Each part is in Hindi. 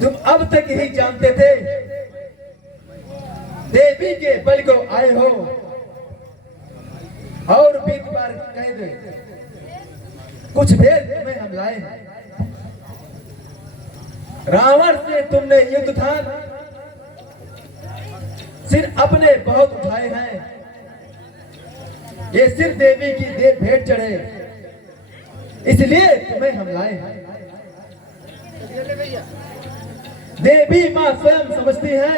तुम अब तक ही जानते थे देवी के बल को आए हो और बीत बार कह दे कुछ भेद तुम्हें हम लाए हैं। रावण से तुमने युद्ध था सिर अपने बहुत उठाए हैं। ये सिर देवी की देव भेंट चढ़े इसलिए तुम्हें हम लाए हैं। देवी मां स्वयं समझती है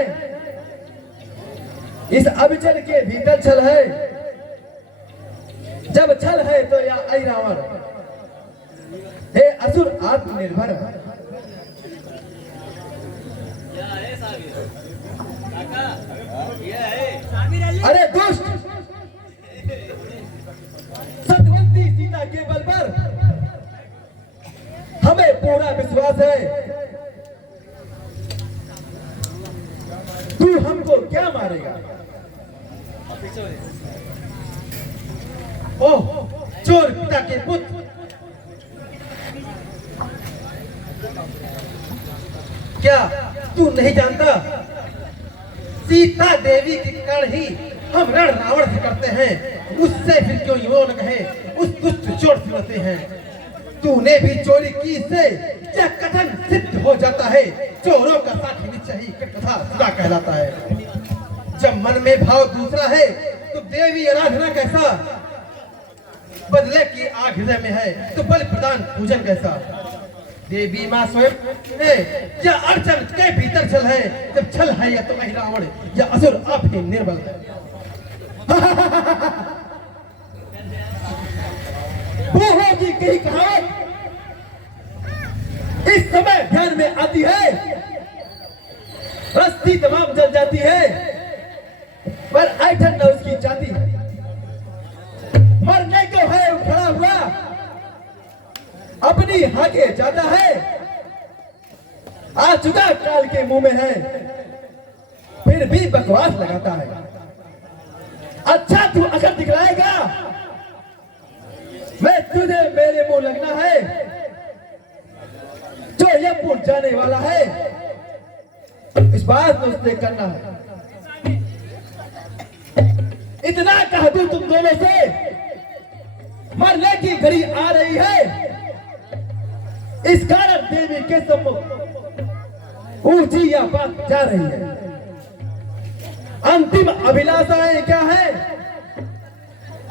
इस अविचल के भीतर छल है। जब छल है तो या आई रावण हे असुर आत्मनिर्भर। अरे दुष्ट, सत्यवती सीता के बल पर हमें पूरा विश्वास है। तू हमको क्या मारेगा? ओह चोर पिता के पुत्र, क्या तू नहीं जानता सीता देवी के कारण ही हम रण रावण से करते हैं। उससे फिर क्यों यो न कहे उस दुष्ट चोर से लड़ते हैं। तूने भी चोरी की से यह कथन सिद्ध हो जाता है। चोरों का साथी निश्चय ही कथा खुदा कहलाता है। जब मन में भाव दूसरा है तो देवी आराधना कैसा? बदले की आग हृदय में है तो बल प्रदान पूजन कैसा? देवी मां स्वयं है या अर्चन के भीतर छल है। जब छल है या तो वही रावण या असुर आप ही निर्बल है। बूढ़ों की कही कहावत इस समय ध्यान में आती है। रस्ती तमाम जल जाती है पर ऐठन न उसकी जाती है। मरने को है खड़ा हुआ अपनी हाके जाता है। आ चुका काल के मुंह में है फिर भी बकवास लगाता है। अच्छा तू अगर दिखलाएगा मैं तुझे मेरे मुंह लगना है। जो यमपुर जाने वाला है इस बात को उससे करना है। इतना कह दूं तुम दोनों से मरने की घड़ी आ रही है। इस कारण देवी के सम्मुख ऊंची या बात जा रही है। अंतिम अभिलाषाएं क्या है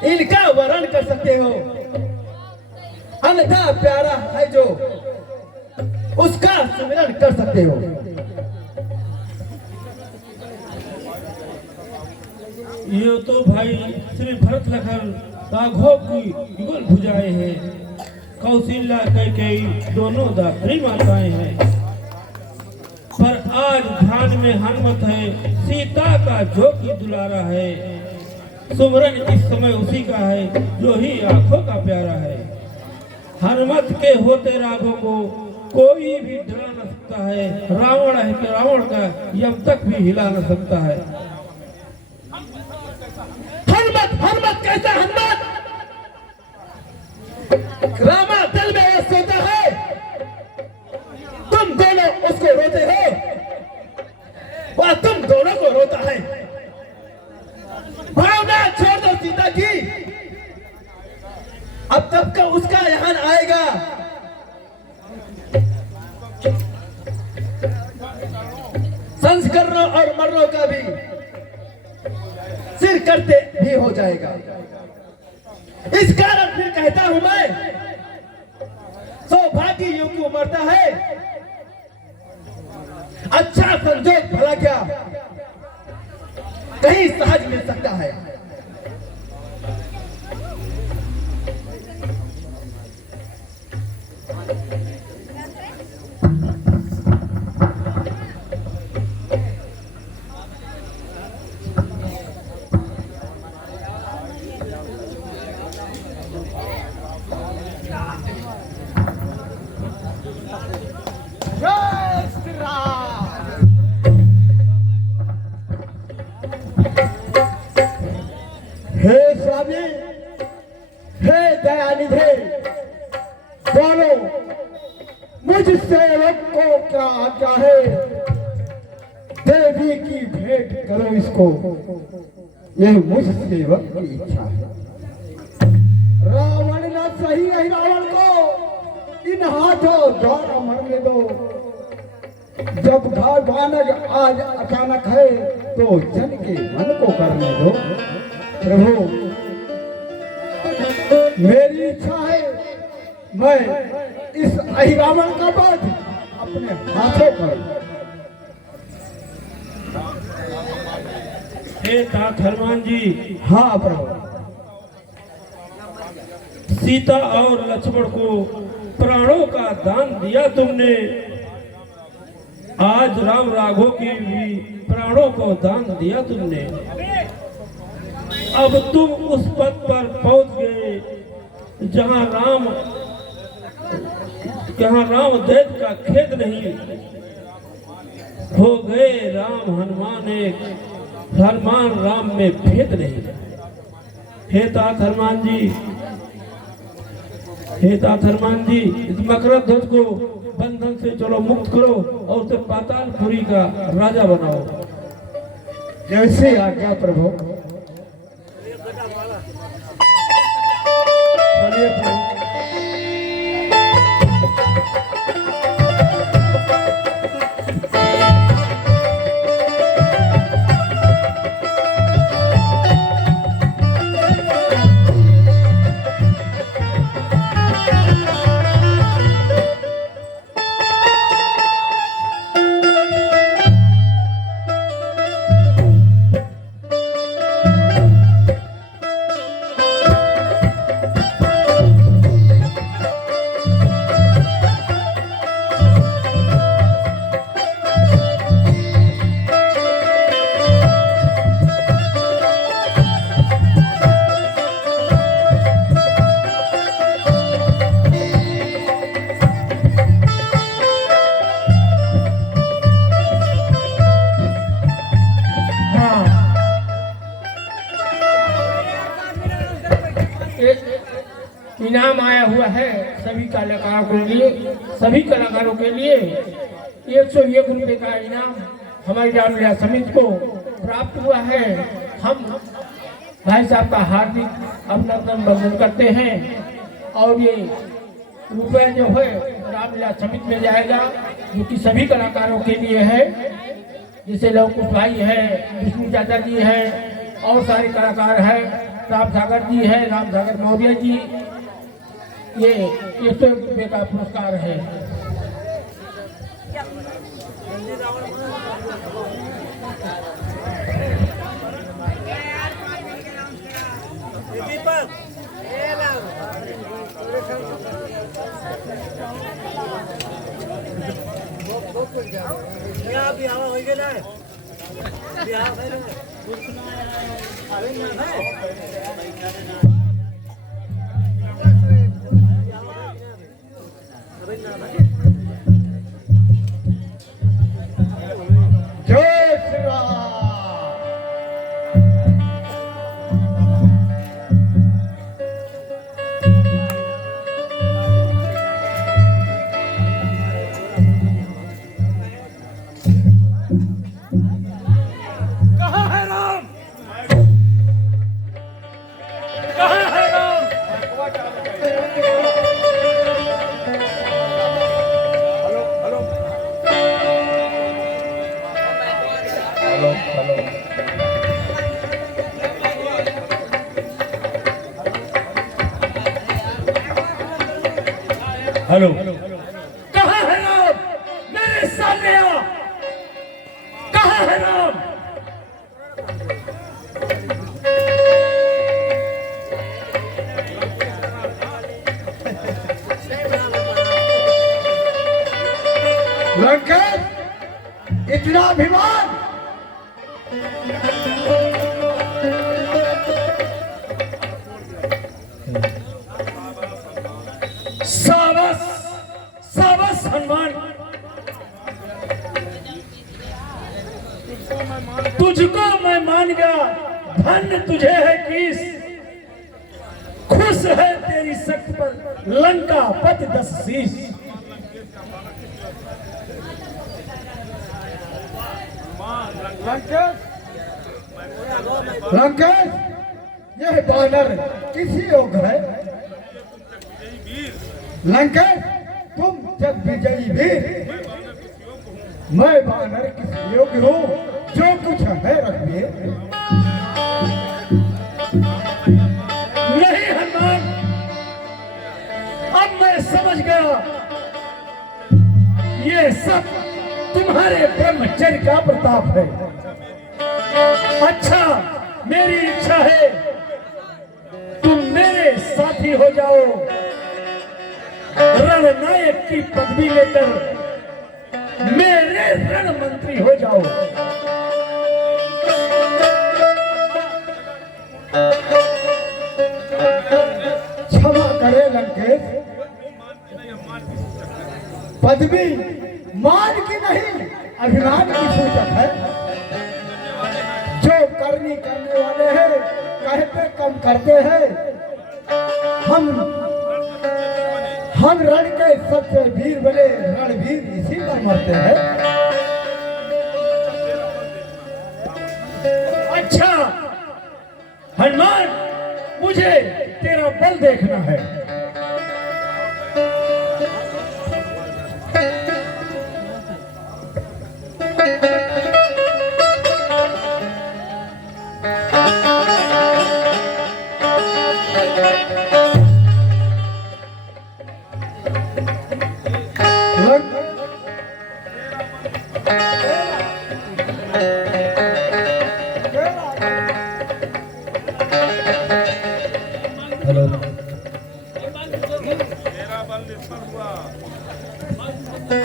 इनका वर्ण कर सकते हो। अन्यथा प्यारा है जो उसका सुमिरन कर सकते हो। ये तो भाई श्री भरत लखन राघव की युगल भुजाएं हैं। कौशल्या कैकेयी दोनों दात्री माताएं हैं। पर आज ध्यान में हनुमत है सीता का जो की दुलारा है। सुमरन इस समय उसी का है जो ही आंखों का प्यारा है। हनुमत के होते राघव को कोई भी डरा न सकता है। रावण है कि रावण का यम तक भी हिला न सकता है। हनुमत हनुमत कैसा हनुमत? रामा दल में सोता है तुम दोनों उसको रोते हो वह तुम दोनों को रोता है। भावना छोड़ दो सीता की। अब तब का उसका यहाँ आएगा। संस्करणों और मरणों का भी सिर करते भी हो जाएगा। इस कारण फिर कहता हूं मैं सौभाग्य युग को मरता है। अच्छा संजोग भला क्या कहीं सहज मिल सकता है। हे स्वामी, हे दयानिधे, बोलो मुझ सेवक को क्या आज्ञा है? देवी की भेंट करो इसको, ये मुझ सेवक की इच्छा है। रावण न सही है, रावण को इन हाथों द्वारा मरने दो। जब भानक आज अचानक है तो जन के मन को करने दो। प्रभु मेरी इच्छा है, मैं इस अहिरावण का वध अपने हाथों करूं। हे तात हनुमान जी, हाँ प्रभु। सीता और लक्ष्मण को प्राणों का दान दिया तुमने, आज राम राघव की भी प्राणों को दान दिया तुमने। अब तुम उस पद पर पहुंच गए जहां राम दैत का खेद नहीं। हो गए राम हनुमान एक, हनुमान राम में भेद नहीं। हे तात हनुमान जी, हे तात हनुमान जी, इस मकर ध्वज को बंधन से चलो मुक्त करो और उसे पातालपुरी का राजा बनाओ। जैसे आज्ञा प्रभु। चलिए प्रभु। इनाम आया हुआ है सभी कलाकारों के लिए, सभी कलाकारों के लिए 101 रुपये का इनाम हमारी रामलीला समिति को प्राप्त हुआ है। हम भाई साहब का हार्दिक अभिनंदन वंदन करते हैं और ये रुपये जो है रामलीला समिति में जाएगा, जो कि सभी कलाकारों के लिए है। जैसे लव कुश भाई है, विष्णु चाचा जी है और सारे कलाकार हैं, राम सागर जी है, राम सागर मौर्य जी। ये 101 रुपये का पुरस्कार है। जय श्री राम। कहाँ है राम? कहाँ है राम? हेलो, कहाँ है राम? मेरे सामने आ। कहाँ है राम? लंकेश इतना अभिमान। साबस साबस हनुमान, तुझको मैं मान गया। धन्य तुझे है किस खुश है तेरी शक्ति पर लंका पति 10 शीश। लंकेश, यह बानर किसी योग्य है? लंकेश, तुम जग विजयी वीर, मैं बानर किस योग्य हूँ? जो कुछ है रघुवीर। नहीं हनुमान, अब मैं समझ गया, ये सब तुम्हारे ब्रह्मचर्य का प्रताप है। अच्छा, मेरी इच्छा है तुम मेरे साथी हो जाओ, रणनायक की पदवी लेकर मेरे रण मंत्री हो जाओ। क्षमा करे लंकेश, पदवी मान की नहीं अभिमान की सूचक है। जो करनी करने वाले हैं कहते कम करते हैं। हम रण के सबसे वीर बने, रणवीर इसी पर मरते हैं। अच्छा हनुमान, मुझे तेरा बल देखना है। हेलो,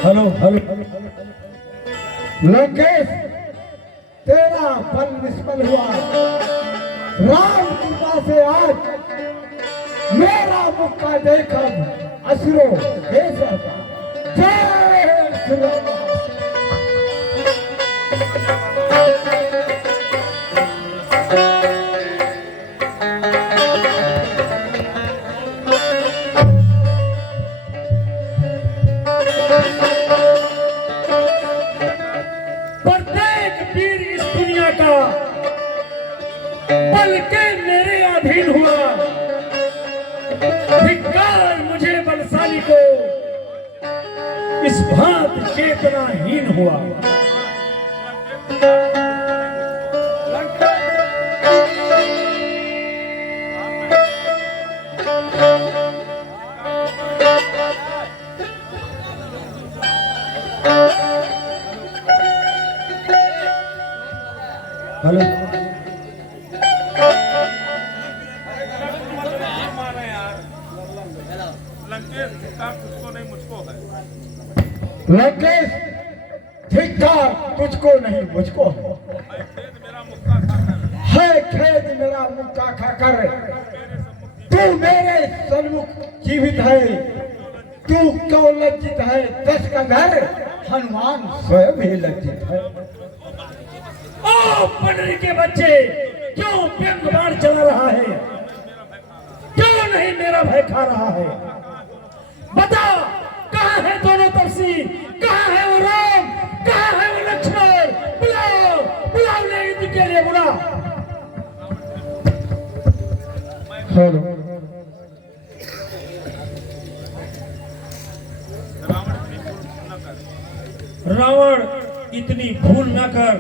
हेलो हेलो, लंकेश, तेरा बल निष्फल हुआ। राम कृपा से आज मेरा मुक्का देखकर असुरों केसर का जय श्री राम। प्रत्येक वीर इस दुनिया का बल के मेरे अधीन हुआ। धिक्कार मुझे बलशाली को इस भांति चेतनाहीन हुआ। हेलो, लंकेश, धिक्कार तुझको नहीं मुझको है। खेद मेरा मुक्का खाकर तू मेरे सन्मुख जीवित है। तू क्यों लज्जित है? 10 का घर हनुमान स्वयं ही लज्जित है। ओ पंडरी के बच्चे, क्यों व्यंग बाण चला रहा है? क्यों नहीं मेरा भय खा रहा है? बता, कहाँ है दोनों तपसी? कहाँ है वो राम? कहाँ है वो लक्ष्मण? बुलाओ, बुलाओ, ले युद्ध के लिए बुला। हेलो, रावण इतनी भूल न कर।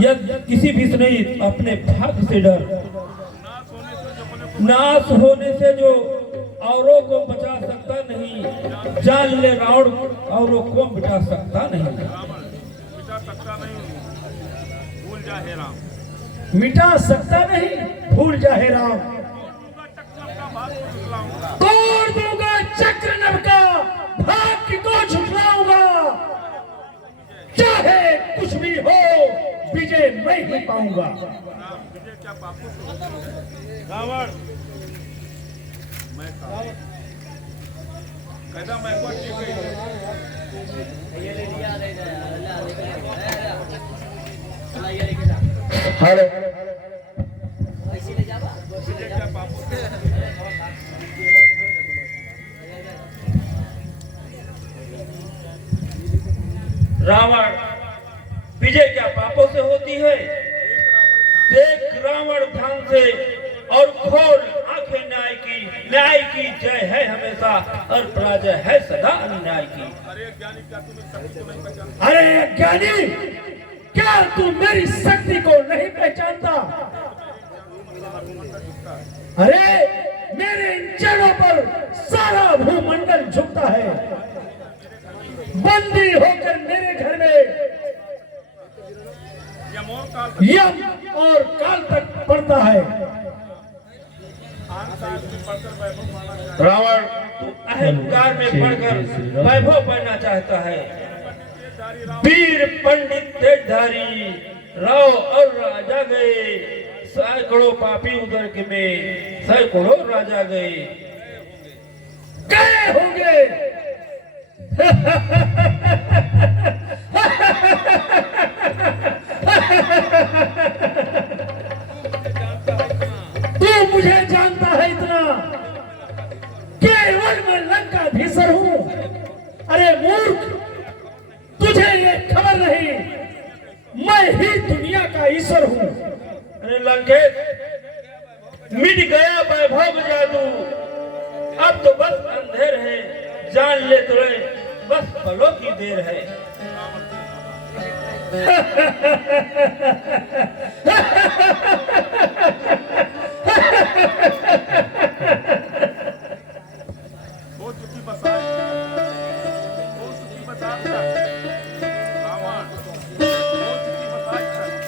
यदि किसी भी से नहीं, अपने भाग्य से डर। नाश होने से जो औरों को बचा सकता नहीं, जान ले रावण औरों को मिटा सकता नहीं। मिटा सकता नहीं, भूल जा हे राम। तोड़ दूंगा चक्र नभ का, भाग्य को झुठलाऊंगा। चाहे कुछ भी हो, विजय मैं ही पाऊंगा। रावण, मैं कहता मैं को ठीक है। हेलो, क्या पापू रावण विजय क्या पापों से होती है? देख रावण ध्यान से और खोल आंखें न्याय की जय है हमेशा और पराजय है सदा अन्याय की। अरे ज्ञानी, क्या तू मेरी शक्ति को नहीं पहचानता? अरे मेरे इन चरणों पर सारा भूमंडल झुकता है। बंदी होकर मेरे घर में यम और काल तक पड़ता है। रावण तू अहंकार में पड़कर वैभव बनना चाहता है। वीर पंडित तेजधारी राव और राजा गए, सैकड़ों पापी उधर के में सैकड़ों राजा गए। गए होंगे तू मुझे जानता है इतना? केवल मैं लंकाधीशर हूं। अरे मूर्ख, तुझे ये खबर नहीं, मैं ही दुनिया का ईश्वर हूं। अरे लंकेश, मिट गया वैभव जादू, अब तो बस अंधेर है, जान ले तुझे बस पलों की देर है। हो चुकी बसात, हो चुकी बसात, रावण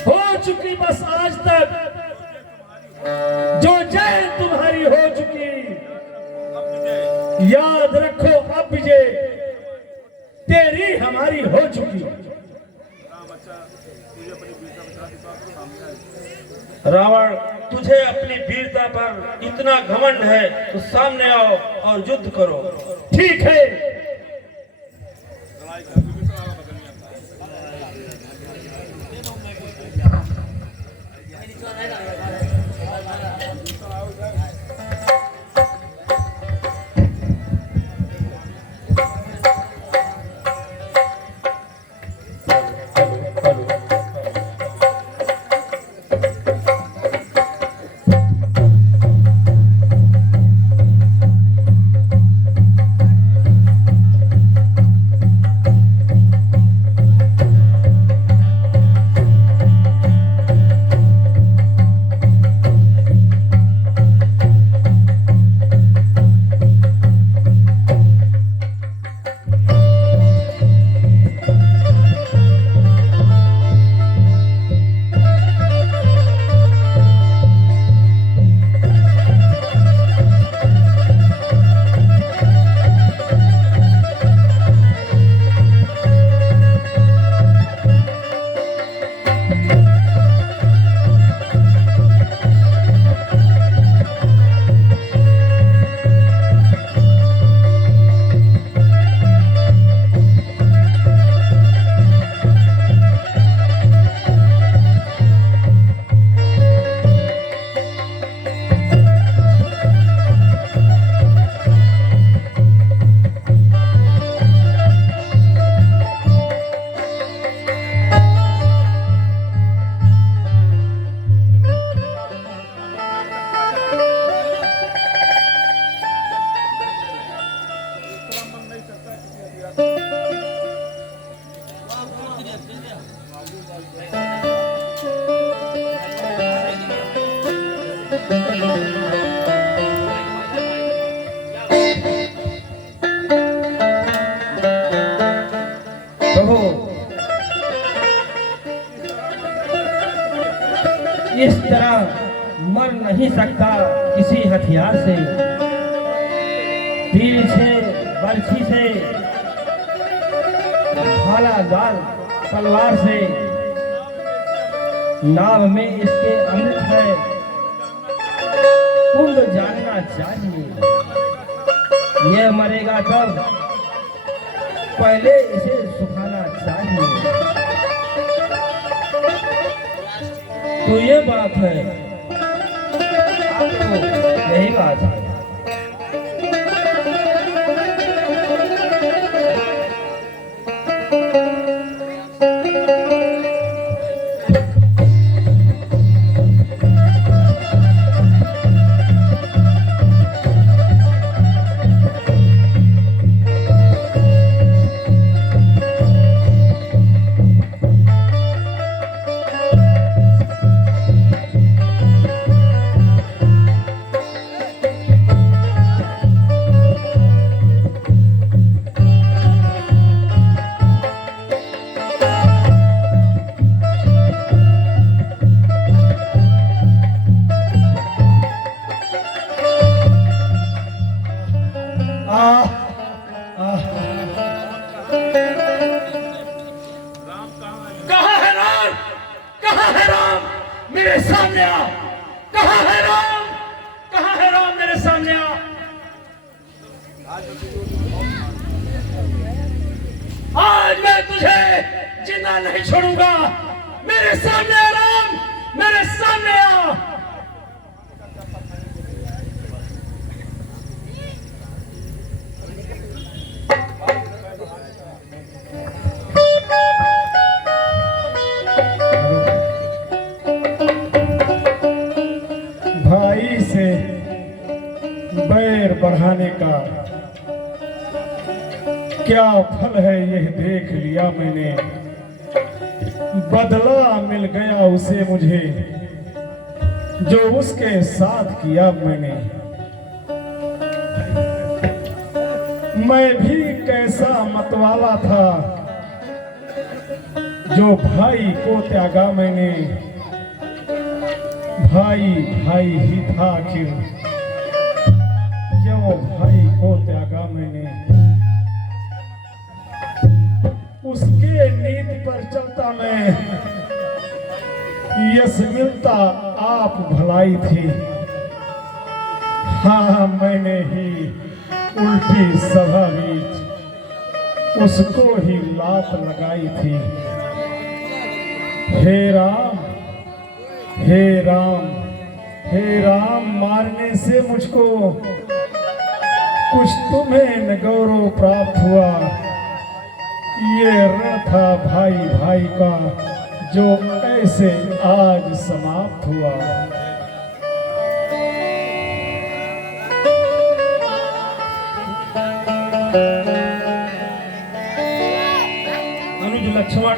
हो चुकी बस आज तक जो जय तुम्हारी हो चुकी। अब विजय याद रखो अब विजय तेरी हमारी हो चुकी। राम अच्छा तुझे अपनी वीरता बता दी तो सामने आई। रावण, तुझे अपनी वीरता पर इतना घमंड है तो सामने आओ और युद्ध करो। ठीक है, लड़ाई कर भी सलाह बदलनी है। प्रभु इस तरह मर नहीं सकता किसी हथियार से, तीर से, बरछी से, भाला दाल तलवार से। नाव में इसके अमृत है, कुंड जानना चाहिए। यह मरेगा तब, पहले इसे सुखाना चाहिए। तो ये बात है, तो यही बात है। कहाँ है राम? कहाँ है राम? मेरे सामने आ। कहाँ है राम? कहाँ है राम? मेरे सामने आ। आज मैं तुझे जिंदा नहीं छोड़ूंगा। मेरे सामने आ राम, मेरे सामने आ। भाई से बैर बढ़ाने का क्या फल है यह देख लिया मैंने। बदला मिल गया उसे मुझे जो उसके साथ किया मैंने। मैं भी कैसा मतवाला था जो भाई को त्यागा मैंने। भाई भाई ही था आखिर, क्यों भाई को त्यागा मैंने। उसके नीति पर चलता मैं, यश मिलता आप भलाई थी। हाँ मैंने ही उल्टी सभा बीच उसको ही लात लगाई थी। हे राम, हे राम, हे राम, मारने से मुझको कुछ तुम्हें न गौरव प्राप्त हुआ। ये ऋण था भाई भाई का जो ऐसे आज समाप्त हुआ। अनुज लक्ष्मण,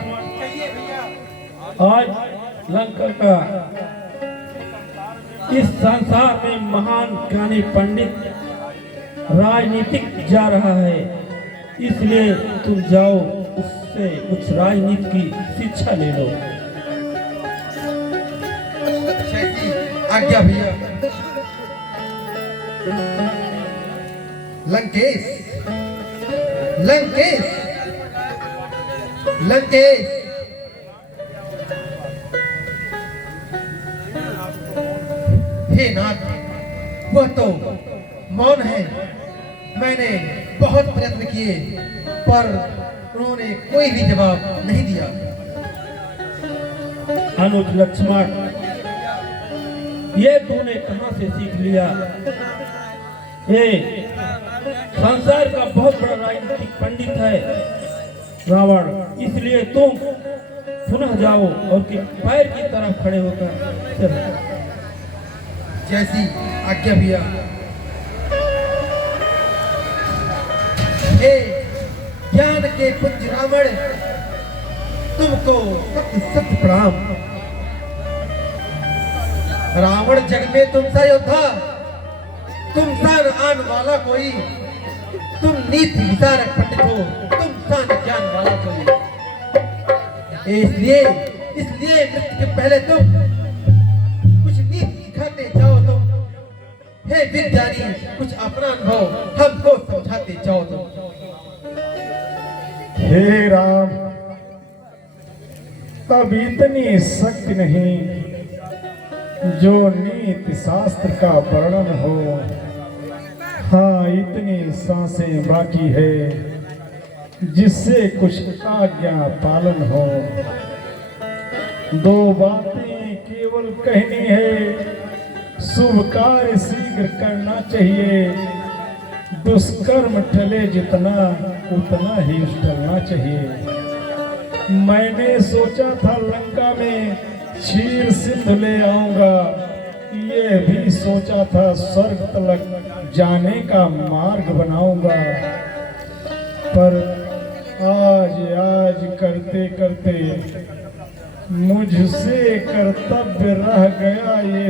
आज लंका का इस संसार में महान ज्ञानी पंडित राजनीतिक जा रहा है, इसलिए तुम जाओ उससे कुछ राजनीति की शिक्षा ले लो। आज्ञा भैया। लंकेश, लंकेश, लंकेश, हे नाथ, वह तो मौन है। मैंने बहुत प्रयत्न किए पर उन्होंने कोई भी जवाब नहीं दिया। अनुज लक्ष्मण, ये तूने कहां से सीख लिया? ये संसार का बहुत बड़ा राजनीतिक पंडित है रावण, इसलिए तुम पुनः जाओ और पैर की तरफ खड़े होकर चलो। जैसी आज्ञा भैया। हे ज्ञान के पुंज रावण, तुमको सत सत प्रणाम। रावण जग में तुम सा योद्धा, तुम सा आन वाला कोई। तुम नीति विचारक पंडित हो, तुम सा ज्ञान वाला कोई। इसलिए इसलिए मृत्यु के पहले तुम कुछ नीति सिखाते जाओ। तुम हे विद्यानी, कुछ अपना अनुभव हमको समझाते जाओ। तुम हे राम, अब इतनी शक्ति नहीं जो नीति शास्त्र का वर्णन हो। हाँ, इतनी सांसें बाकी है जिससे कुछ आज्ञा पालन हो। दो बातें केवल कहनी है, शुभ कार्य शीघ्र करना चाहिए। दुष्कर्म टले जितना उतना ही टलना चाहिए। मैंने सोचा था लंका में क्षीर सिंधु ले आऊंगा, ये भी सोचा था स्वर्ग तलक जाने का मार्ग बनाऊंगा। पर आज करते करते मुझसे कर्तव्य रह गया। ये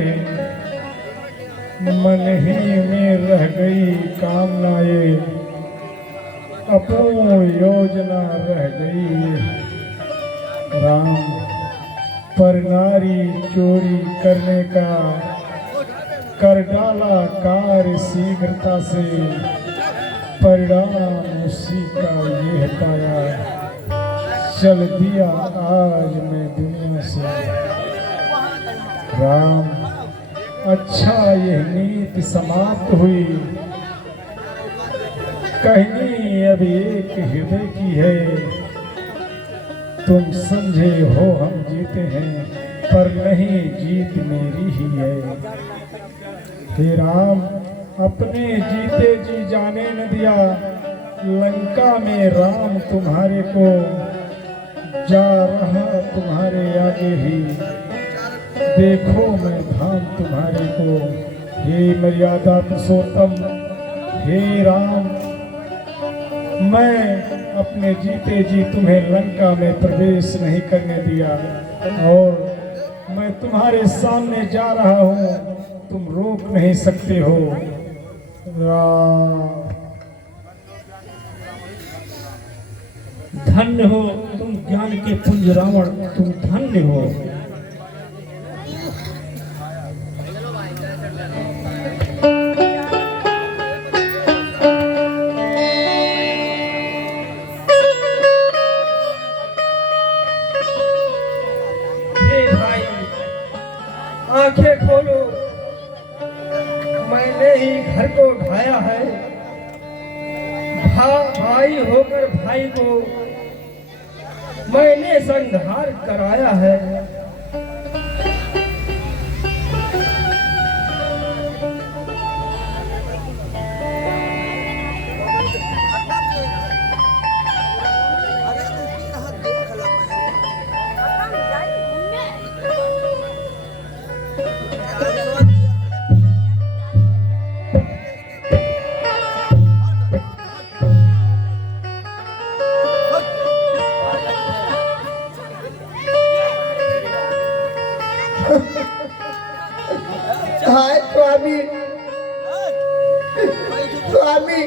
मन ही में रह गई कामनाएं, अपनी योजना रह गई। राम, पर नारी चोरी करने का कर डाला कार्य शीघ्रता से। परिणाम उसी का ये पाया, चल दिया आज मैं दुनिया से। राम, अच्छा यह नीति समाप्त हुई, कहानी अब एक हृदय की है। तुम समझे हो हम जीते हैं, पर नहीं जीत मेरी ही है। हे राम, अपने जीते जी जाने न दिया, लंका में राम तुम्हारे को, जा रहा तुम्हारे आगे ही, देखो मैं धाम तुम्हारे को। हे मर्यादा पुरुषोत्तम, हे राम, मैं अपने जीते जी तुम्हें लंका में प्रवेश नहीं करने दिया, और मैं तुम्हारे सामने जा रहा हूँ, तुम रोक नहीं सकते हो। राम, धन्य हो तुम ज्ञान के पुंज रावण, तुम धन्य हो। हे भाई, आंखें खोलो, मैंने ही घर को ढाया है। भाई होकर भाई को मैंने संहार कराया है। हाय स्वामी, स्वामी,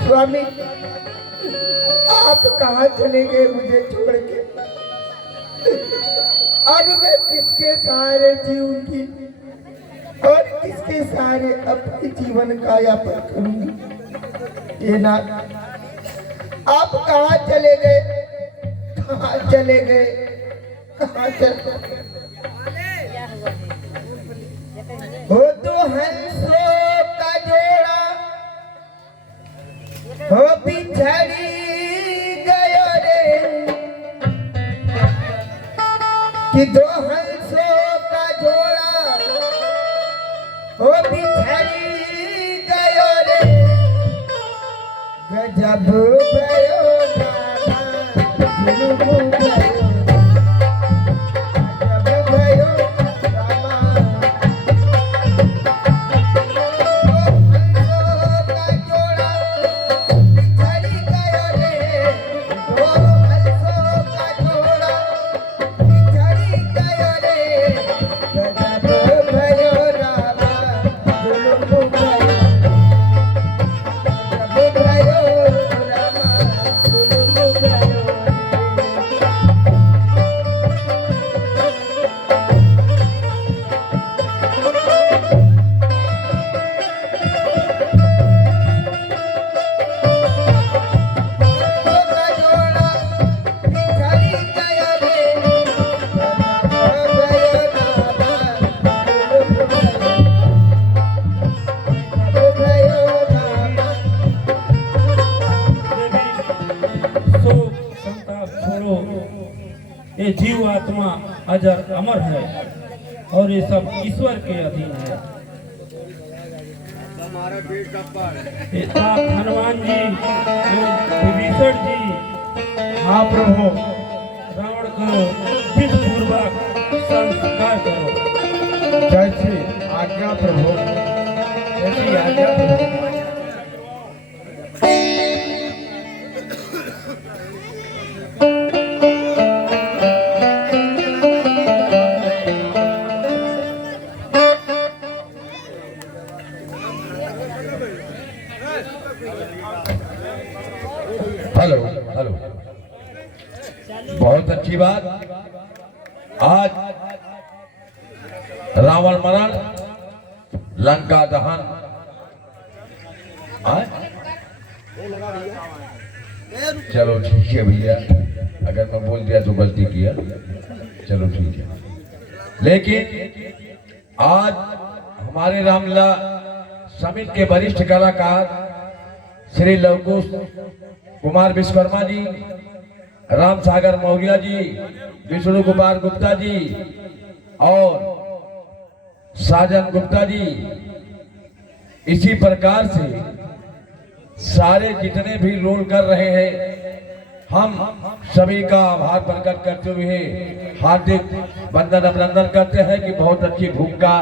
स्वामी, आप कहाँ चले गए मुझे छोड़ के? अब मैं किसके सहारे जीऊंगी और किसके सहारे अपने जीवन का यापन करूंगी? ये नाथ, आप कहाँ चले गए? कहाँ चले गए? कहाँ चले गए? हो तो हंसों का जोड़ा हो बिछड़ी गयो रे, कि दो हंसों का जोड़ा हो बिछड़ी गयो रे। गजब भयो दादा, जुल्म भयो, गजब भयो रामा। ये जीव आत्मा अजर अमर है और ये सब ईश्वर के अधीन है। ये आप हनुमान जी, विभीषण जी, हाँ प्रभु, रावण को विधि पूर्वक संस्कार करो। जैसी आज्ञा प्रभु, जैसी आज्ञा प्रभु। हेलो हेलो, बहुत अच्छी बात। आज रावण मरण, लंका दहन। चलो ठीक है भैया, अगर मैं बोल दिया तो गलती किया, चलो ठीक है। लेकिन आज हमारे रामलीला समिति के वरिष्ठ कलाकार श्री लवकुश कुमार विश्वकर्मा जी, राम सागर मौर्य जी, विष्णु कुमार गुप्ता जी और साजन गुप्ता जी, इसी प्रकार से सारे जितने भी रोल कर रहे हैं, हम सभी का आभार प्रकट करते हुए हार्दिक वंदन अभिनंदन करते हैं कि बहुत अच्छी भूमिका